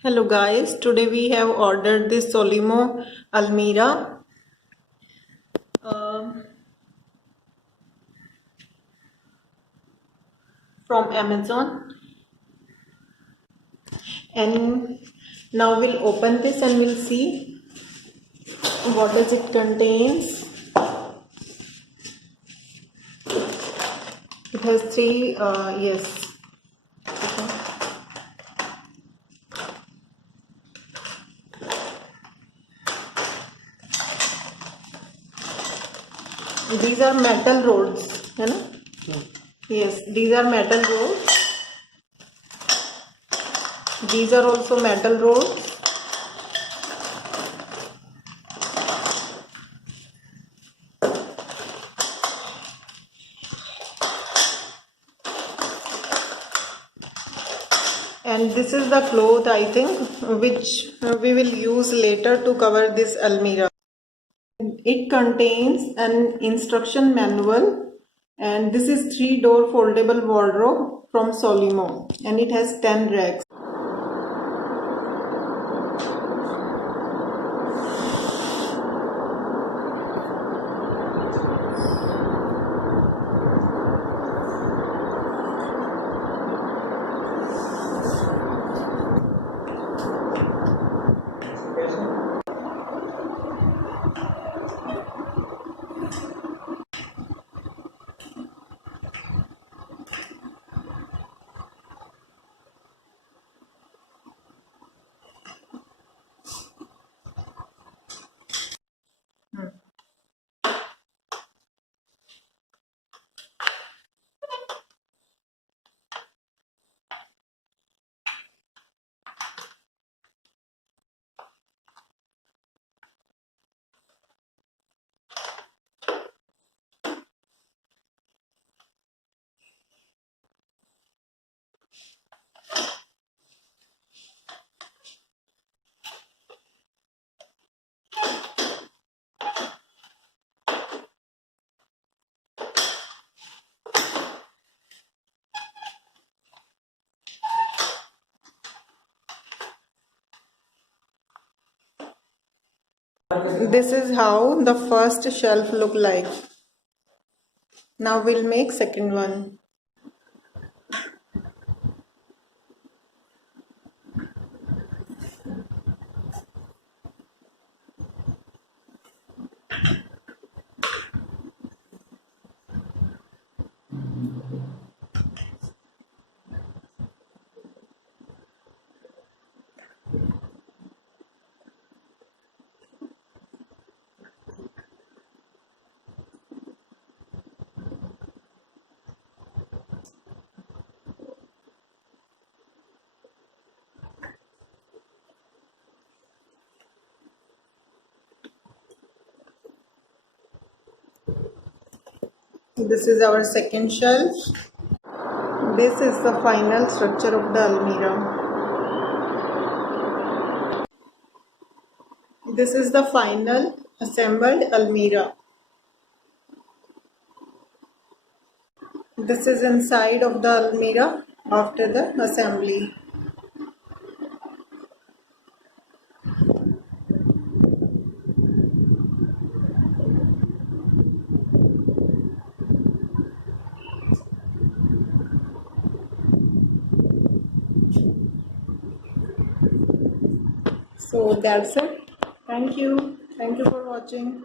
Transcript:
Hello guys, today we have ordered this Solimo Almirah from Amazon, and now we'll open this and we'll see what does it contains. It has three yes. Okay. These are metal rods, है ना? Yes, these are metal rods. These are also metal rods. And this is the cloth, I think, which we will use later to cover this almirah. It contains an instruction manual, and this is 3-door foldable wardrobe from Solimo, and it has 10 racks. This is how the first shelf look like. Now we'll make second one. This is our second shelf. This is the final structure of the almirah. This is the final assembled almirah. This is inside of the almirah after the assembly. So that's it. Thank you for watching.